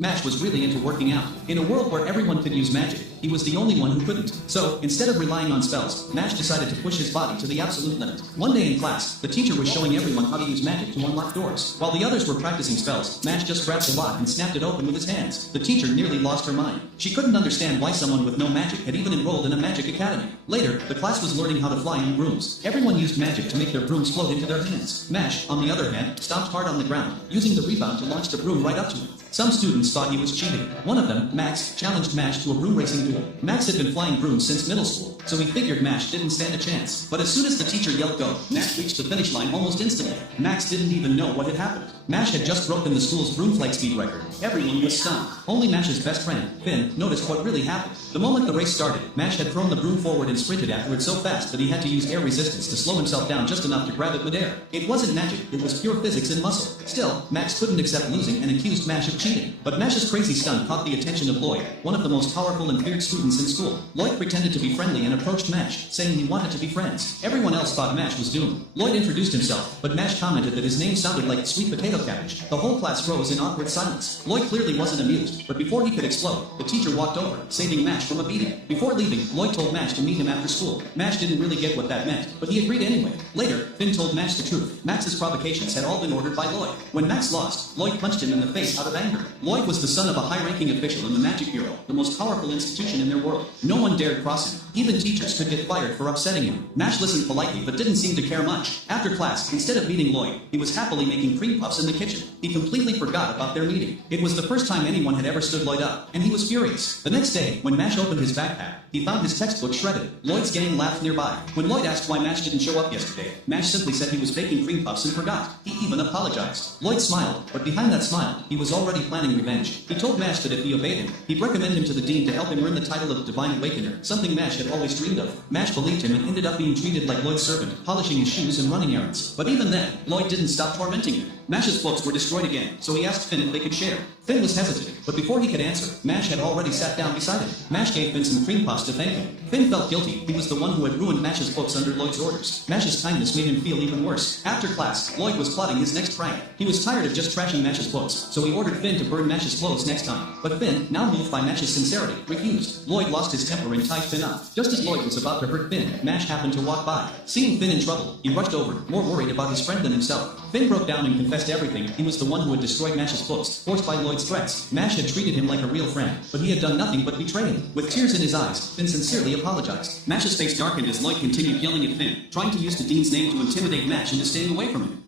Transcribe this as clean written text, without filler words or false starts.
Mash was really into working out. In a world where everyone could use magic, he was the only one who couldn't. So, instead of relying on spells, Mash decided to push his body to the absolute limit. One day in class, the teacher was showing everyone how to use magic to unlock doors. While the others were practicing spells, Mash just grabbed the lock and snapped it open with his hands. The teacher nearly lost her mind. She couldn't understand why someone with no magic had even enrolled in a magic academy. Later, the class was learning how to fly in brooms. Everyone used magic to make their brooms float into their hands. Mash, on the other hand, stomped hard on the ground, using the rebound to launch the broom right up to him. Some students thought he was cheating. One of them, Max, challenged Mash to a broom racing duel. Max had been flying brooms since middle school, so he figured Mash didn't stand a chance. But as soon as the teacher yelled go, Mash reached the finish line almost instantly. Max didn't even know what had happened. Mash had just broken the school's broom flight speed record. Everyone was stunned. Only Mash's best friend, Finn, noticed what really happened. The moment the race started, Mash had thrown the broom forward and sprinted after it so fast that he had to use air resistance to slow himself down just enough to grab it midair. It wasn't magic, it was pure physics and muscle. Still, Max couldn't accept losing and accused Mash of cheating. But Mash's crazy stunt caught the attention of Lloyd, one of the most powerful and feared students in school. Lloyd pretended to be friendly and approached Mash, saying he wanted to be friends. Everyone else thought Mash was doomed. Lloyd introduced himself, but Mash commented that his name sounded like sweet potato cabbage. The whole class froze in awkward silence. Lloyd clearly wasn't amused, but before he could explode, the teacher walked over, saving Mash from a beating. Before leaving, Lloyd told Mash to meet him after school. Mash didn't really get what that meant, but he agreed anyway. Later, Finn told Mash the truth. Max's provocations had all been ordered by Lloyd. When Max lost, Lloyd punched him in the face out of anger. Lloyd was the son of a high-ranking official in the Magic Bureau, the most powerful institution in their world. No one dared cross him. Even teachers could get fired for upsetting him. Mash listened politely, but didn't seem to care much. After class, instead of beating Lloyd, he was happily making cream puffs in the kitchen. He completely forgot about their meeting. It was the first time anyone had ever stood Lloyd up, and he was furious. The next day, when Mash opened his backpack, he found his textbook shredded. Lloyd's gang laughed nearby. When Lloyd asked why Mash didn't show up yesterday, Mash simply said he was baking cream puffs and forgot. He even apologized. Lloyd smiled, but behind that smile, he was already planning revenge. He told Mash that if he obeyed him, he'd recommend him to the dean to help him earn the title of Divine Awakener, something Mash had always dreamed of. Mash believed him and ended up being treated like Lloyd's servant, polishing his shoes and running errands. But even then, Lloyd didn't stop tormenting him. Mash's books were destroyed again, so he asked Finn if they could share. Finn was hesitant, but before he could answer, Mash had already sat down beside him. Mash gave Finn some cream puffs to thank him. Finn felt guilty. He was the one who had ruined Mash's books under Lloyd's orders. Mash's kindness made him feel even worse. After class, Lloyd was plotting his next prank. He was tired of just trashing Mash's books, so he ordered Finn to burn Mash's clothes next time. But Finn, now moved by Mash's sincerity, refused. Lloyd lost his temper and tied Finn up. Just as Lloyd was about to hurt Finn, Mash happened to walk by. Seeing Finn in trouble, he rushed over, more worried about his friend than himself. Finn broke down and confessed everything. He was the one who had destroyed Mash's books, forced by Lloyd's threats. Mash had treated him like a real friend, but he had done nothing but betray him. With tears in his eyes, Finn sincerely apologized. Mash's face darkened as Lloyd continued yelling at Finn, trying to use the dean's name to intimidate Mash into staying away from him.